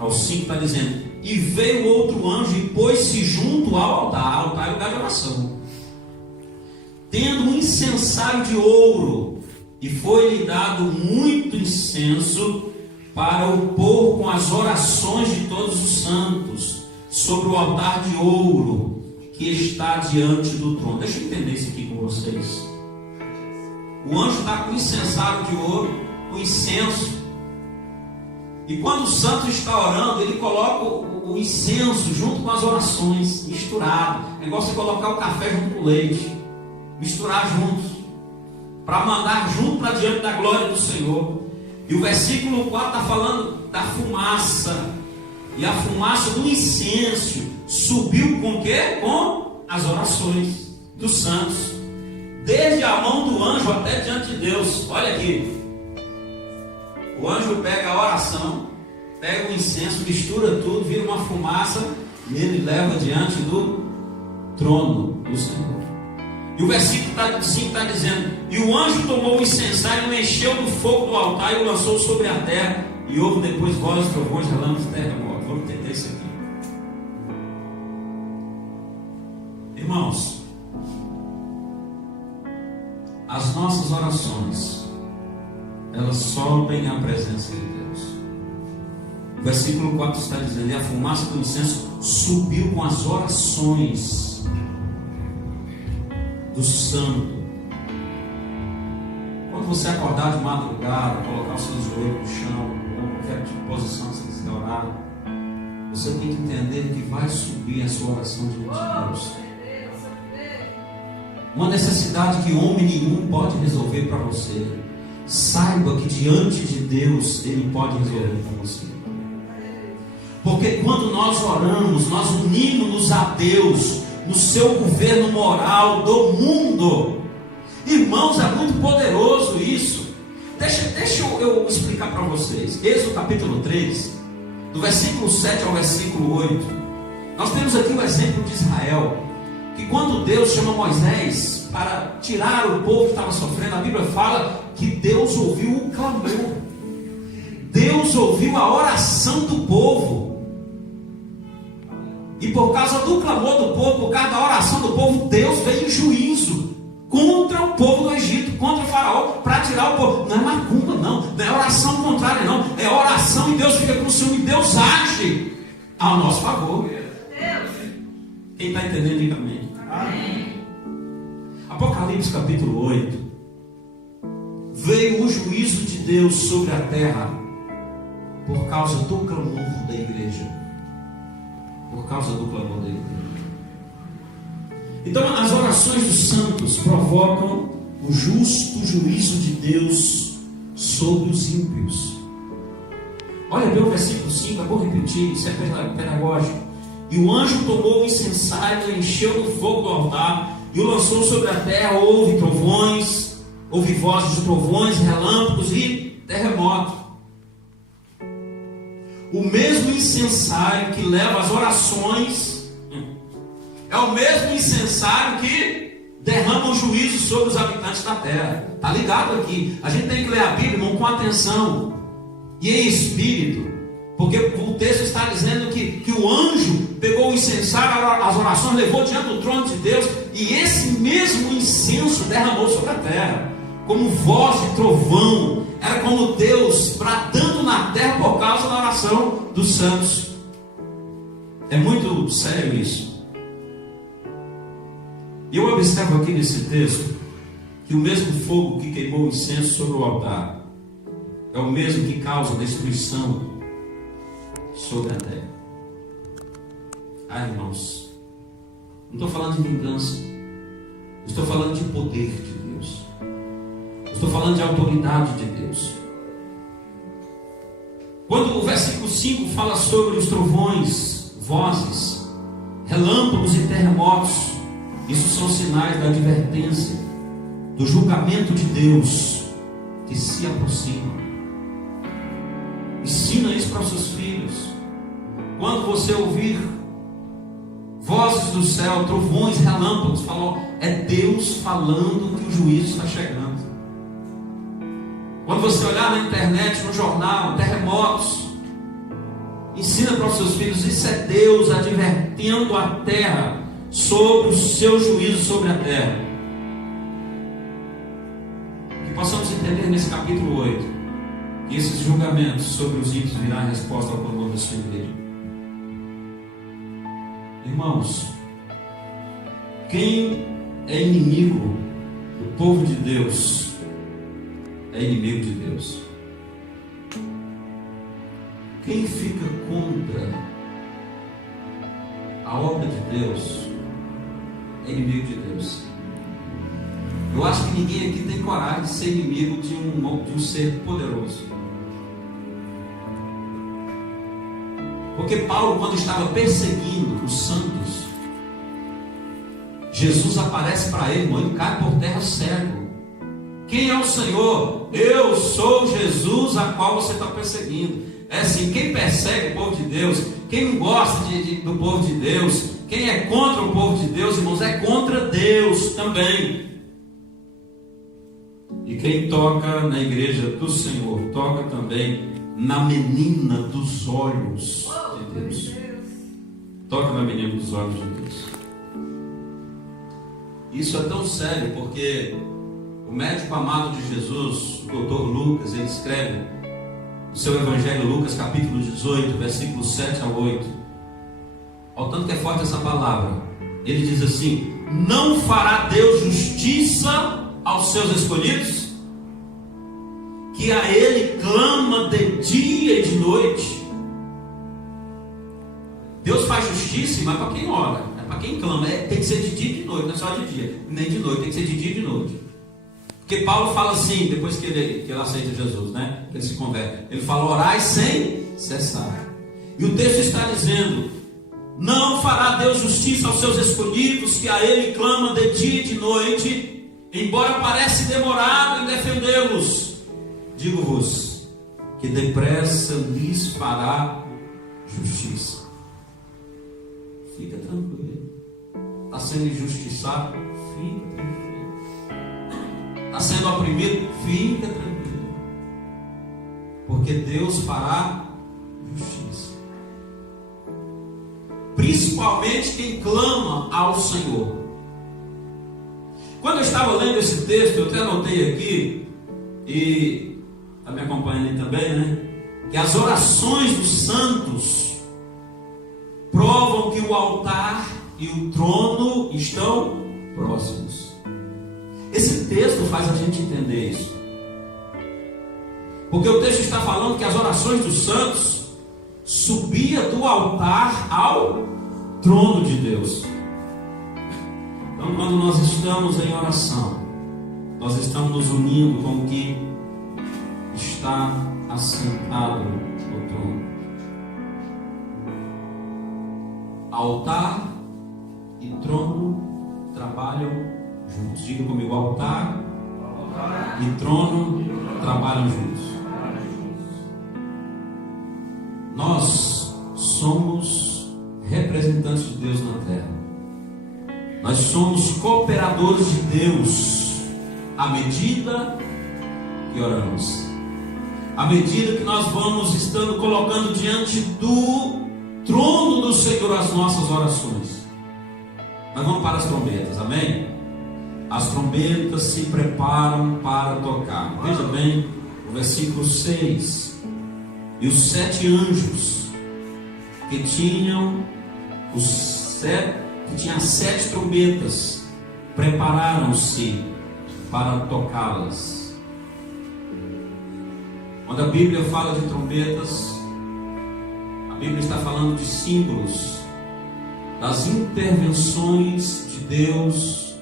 ao 5 está dizendo: e veio outro anjo e pôs-se junto ao altar. Altar é lugar de oração, tendo um incensário de ouro, e foi-lhe dado muito incenso para o pôr com as orações de todos os santos sobre o altar de ouro que está diante do trono. Deixa eu entender isso aqui com vocês. O anjo está com o incensário de ouro, o incenso, e quando o santo está orando, ele coloca o incenso junto com as orações, misturado. É igual você colocar o café junto com o leite, misturar juntos, para mandar junto para diante da glória do Senhor. E o versículo 4 está falando da fumaça, e a fumaça do incenso subiu com o quê? Com as orações dos santos, desde a mão do anjo até diante de Deus. Olha aqui, o anjo pega a oração, pega o incenso, mistura tudo, vira uma fumaça, e ele leva diante do trono do Senhor. E o versículo 5 está dizendo: e o anjo tomou o incensário, o encheu do fogo do altar e o lançou sobre a terra, e houve depois vozes, trovões, relâmpagos e terremotos. Vamos entender isso aqui. Irmãos, as nossas orações, elas sobem à presença de Deus. O versículo 4 está dizendo: e a fumaça do incenso subiu com as orações do santo. Quando você acordar de madrugada, colocar os seus joelhos no chão, ou qualquer tipo de posição que você quiser orar, você tem que entender que vai subir a sua oração diante de Deus. Uma necessidade que homem nenhum pode resolver para você, saiba que diante de Deus Ele pode resolver para você. Porque quando nós oramos, nós unimos-nos a Deus no seu governo moral do mundo. Irmãos, é muito poderoso isso. Deixa eu explicar para vocês. Êxodo capítulo 3, do versículo 7 ao versículo 8. Nós temos aqui o exemplo de Israel, que quando Deus chama Moisés para tirar o povo que estava sofrendo, a Bíblia fala que Deus ouviu o clamor, Deus ouviu a oração do povo. E por causa do clamor do povo, por causa da oração do povo, Deus veio em juízo contra o povo do Egito, contra o faraó, para tirar o povo. Não é macumba, não é oração contrária, não. É oração e Deus fica com o ciúme, e Deus age ao nosso favor. Quem está entendendo, diga amém. Apocalipse capítulo 8. Veio o juízo de Deus sobre a terra por causa do clamor da igreja. Por causa do clamor da igreja. Então as orações dos santos provocam o justo juízo de Deus sobre os ímpios. Olha bem o versículo 5, eu vou repetir, isso é pedagógico. E o anjo tomou o incensário, encheu do fogo do altar e o lançou sobre a terra. Houve trovões, houve vozes de trovões, relâmpagos e terremotos. O mesmo incensário que leva as orações é o mesmo incensário que derrama o juízo sobre os habitantes da terra. Está ligado aqui. A gente tem que ler a Bíblia, irmão, com atenção e em espírito, porque o texto está dizendo que o anjo pegou o incensário, as orações, levou diante do trono de Deus, e esse mesmo incenso derramou sobre a terra, como voz de trovão. Era como Deus bradando na terra por causa da oração dos santos. É muito sério isso. E eu observo aqui nesse texto que o mesmo fogo que queimou o incenso sobre o altar é o mesmo que causa destruição sobre a terra. Irmãos, não estou falando de vingança, estou falando de poder de Deus, estou falando de autoridade de Deus. Quando o versículo 5 fala sobre os trovões, vozes, relâmpagos e terremotos, isso são sinais da advertência, do julgamento de Deus que se aproxima. Ensina isso para os seus filhos. Quando você ouvir vozes do céu, trovões, relâmpagos, falou, é Deus falando que o juízo está chegando. Quando você olhar na internet, no jornal, terremotos, Ensina para os seus filhos. Isso é Deus advertendo a terra sobre o seu juízo sobre a terra. Que possamos entender nesse capítulo 8 que esses julgamentos sobre os ímpios virá em resposta ao clamor do seu igreja. Irmãos, quem é inimigo do povo de Deus é inimigo de Deus. Quem fica contra a obra de Deus é inimigo de Deus. Eu acho que ninguém aqui tem coragem de ser inimigo de um ser poderoso. Porque Paulo, quando estava perseguindo os santos, Jesus aparece para ele, ele cai por terra cego. Quem é o Senhor? Eu sou Jesus a qual você está perseguindo. É assim, quem persegue o povo de Deus, quem não gosta do povo de Deus, quem é contra o povo de Deus, irmãos, é contra Deus também. E quem toca na igreja do Senhor, toca também na menina dos olhos de Deus. Toca na menina dos olhos de Deus. Isso é tão sério porque o médico amado de Jesus, o Dr. Lucas, ele escreve no seu Evangelho, Lucas capítulo 18, versículos 7 a 8. Ao tanto que é forte essa palavra, ele diz assim: não fará Deus justiça aos seus escolhidos, que a Ele clama de dia e de noite. Deus faz justiça, mas para quem ora, é para quem clama. Tem que ser de dia e de noite, não é só de dia, nem de noite, tem que ser de dia e de noite. Porque Paulo fala assim, depois que ele aceita Jesus, né? Que ele se converte, ele fala: orai sem cessar. E o texto está dizendo: não fará Deus justiça aos seus escolhidos, que a Ele clama de dia e de noite, embora pareça demorado em defendê-los. Digo-vos que depressa lhes fará justiça. Fica tranquilo. Está sendo injustiçado? Fica tranquilo. Está sendo oprimido? Fica tranquilo. Porque Deus fará justiça. Principalmente quem clama ao Senhor. Quando eu estava lendo esse texto, eu até anotei aqui, e está me acompanhando aí também, né? Que as orações dos santos provam que o altar e o trono estão próximos. Esse texto faz a gente entender isso. Porque o texto está falando que as orações dos santos subia do altar ao trono de Deus. Então, quando nós estamos em oração, nós estamos nos unindo com o que está assentado no trono. Altar e trono trabalham juntos. Diga comigo: altar e trono trabalham juntos. Nós somos representantes de Deus na terra. Nós somos cooperadores de Deus à medida que oramos. À medida que nós vamos estando colocando diante do trono do Senhor as nossas orações. Nós vamos para as trombetas, amém? As trombetas se preparam para tocar. Veja bem o versículo 6. E os 7 anjos que tinham as 7 trombetas prepararam-se para tocá-las. Quando a Bíblia fala de trombetas, a Bíblia está falando de símbolos das intervenções de Deus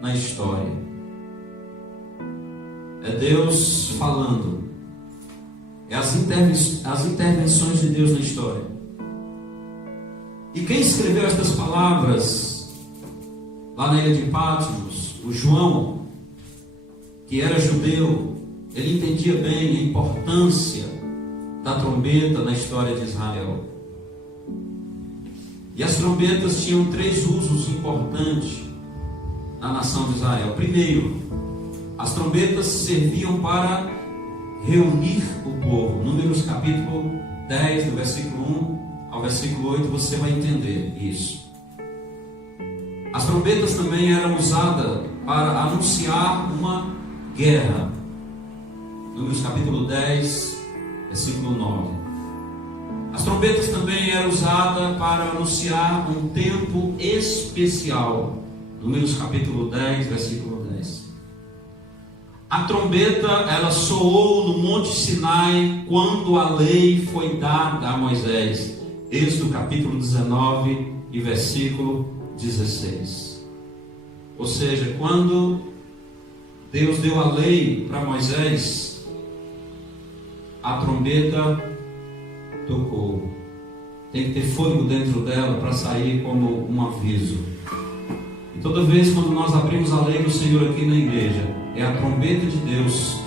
na história. É Deus falando. É as intervenções de Deus na história. E quem escreveu estas palavras lá na ilha de Patmos, o João, que era judeu, ele entendia bem a importância da trombeta na história de Israel. E as trombetas tinham 3 usos importantes na nação de Israel. Primeiro, as trombetas serviam para reunir o povo. Números capítulo 10, do versículo 1 ao versículo 8, você vai entender isso. As trombetas também eram usadas para anunciar uma guerra. Números capítulo 10, versículo 9. As trombetas também eram usadas para anunciar um tempo especial. Números capítulo 10, versículo 10. A trombeta, ela soou no Monte Sinai quando a lei foi dada a Moisés. Êxodo capítulo 19 e versículo 16. Ou seja, quando Deus deu a lei para Moisés, a trombeta tocou. Tem que ter fôlego dentro dela para sair como um aviso. E toda vez quando nós abrimos a lei do Senhor aqui na igreja, é a trombeta de Deus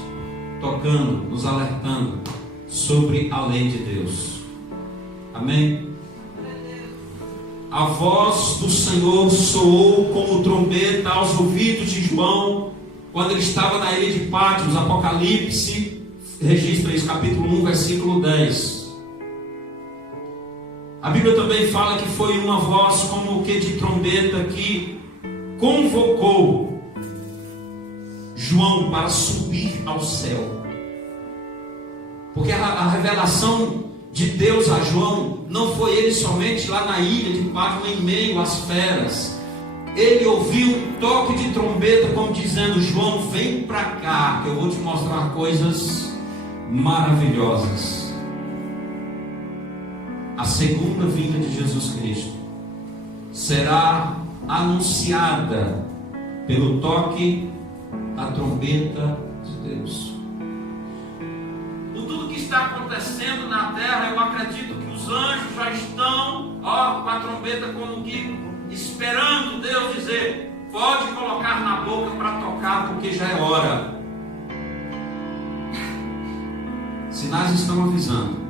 tocando, nos alertando sobre a lei de Deus. Amém? A voz do Senhor soou como trombeta aos ouvidos de João quando ele estava na ilha de Patmos. Apocalipse registra isso, capítulo 1, versículo 10. A Bíblia também fala que foi uma voz como que de trombeta que convocou João para subir ao céu. Porque a revelação de Deus a João não foi ele somente lá na ilha de Patmos, em meio às feras. Ele ouviu um toque de trombeta como dizendo: João, vem para cá, que eu vou te mostrar coisas maravilhosas. A segunda vinda de Jesus Cristo será anunciada pelo toque da trombeta de Deus. Por tudo que está acontecendo na terra, eu acredito que os anjos já estão, com a trombeta como que esperando Deus dizer: pode colocar na boca para tocar, porque já é hora. Sinais estão avisando.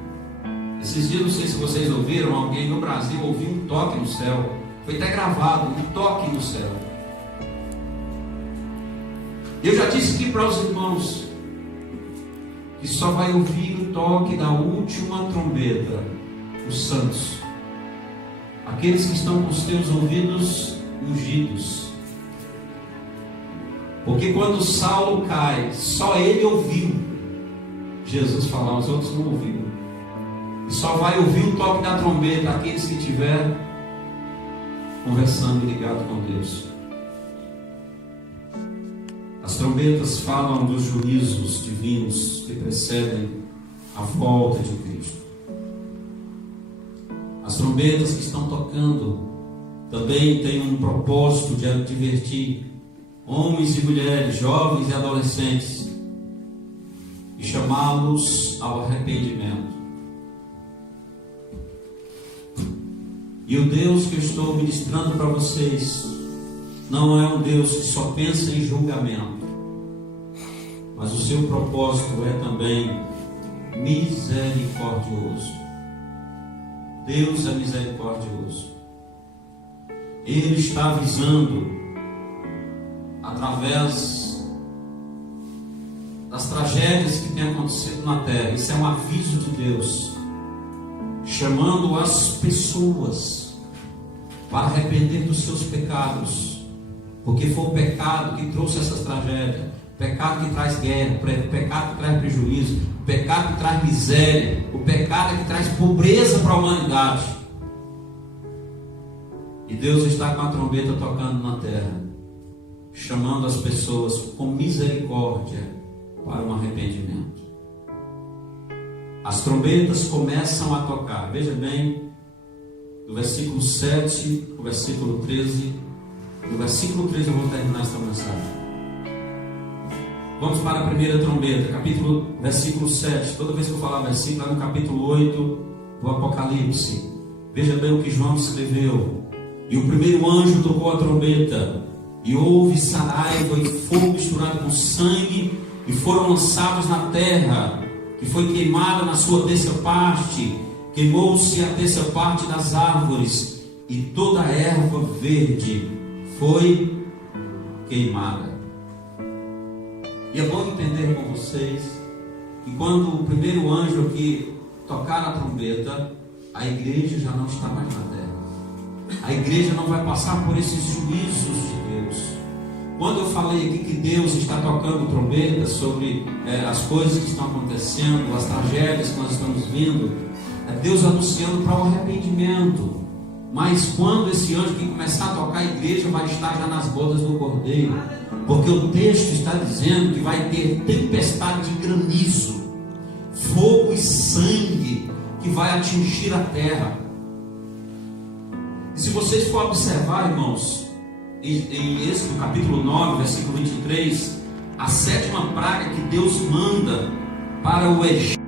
Esses dias, não sei se vocês ouviram, alguém no Brasil ouviu um toque no céu. Foi até gravado, um toque no céu. Eu já disse aqui para os irmãos que só vai ouvir o toque da última trombeta, os santos, aqueles que estão com os teus ouvidos ungidos. Porque quando Saulo cai, só ele ouviu Jesus falar, os outros não ouviram. E só vai ouvir o toque da trombeta aqueles que estiverem conversando e ligados com Deus. As trombetas falam dos juízos divinos que precedem a volta de Cristo. As trombetas que estão tocando também têm um propósito de advertir homens e mulheres, jovens e adolescentes, e chamá-los ao arrependimento. E o Deus que eu estou ministrando para vocês não é um Deus que só pensa em julgamento, mas o seu propósito é também misericordioso. Deus é misericordioso. Ele está avisando através das tragédias que têm acontecido na terra. Isso é um aviso de Deus, chamando as pessoas para arrepender dos seus pecados, porque foi o pecado que trouxe essas tragédias, o pecado que traz guerra, o pecado que traz prejuízo, o pecado que traz miséria, o pecado que traz pobreza para a humanidade. E Deus está com a trombeta tocando na terra, chamando as pessoas com misericórdia para um arrependimento. As trombetas começam a tocar. Veja bem, do versículo 7 ao versículo 13. Do versículo 13 eu vou terminar esta mensagem. Vamos para a primeira trombeta, versículo 7. Toda vez que eu falar versículo, é no capítulo 8 do Apocalipse. Veja bem o que João escreveu. E o primeiro anjo tocou a trombeta, e houve saraiva e fogo misturado com sangue, e foram lançados na terra, que foi queimada na sua terça parte. Queimou-se a terça parte das árvores, e toda a erva verde foi queimada. E é bom entender com vocês que quando o primeiro anjo aqui tocar a trombeta, a igreja já não está mais na terra. A igreja não vai passar por esses juízos de Deus. Quando eu falei aqui que Deus está tocando trombetas sobre as coisas que estão acontecendo, as tragédias que nós estamos vendo, é Deus anunciando para o arrependimento. Mas quando esse anjo que começar a tocar, a igreja vai estar já nas bodas do Cordeiro, porque o texto está dizendo que vai ter tempestade de granizo, fogo e sangue que vai atingir a terra. E se vocês for observar, irmãos, em Êxodo capítulo 9, versículo 23, a sétima praga que Deus manda para o Egito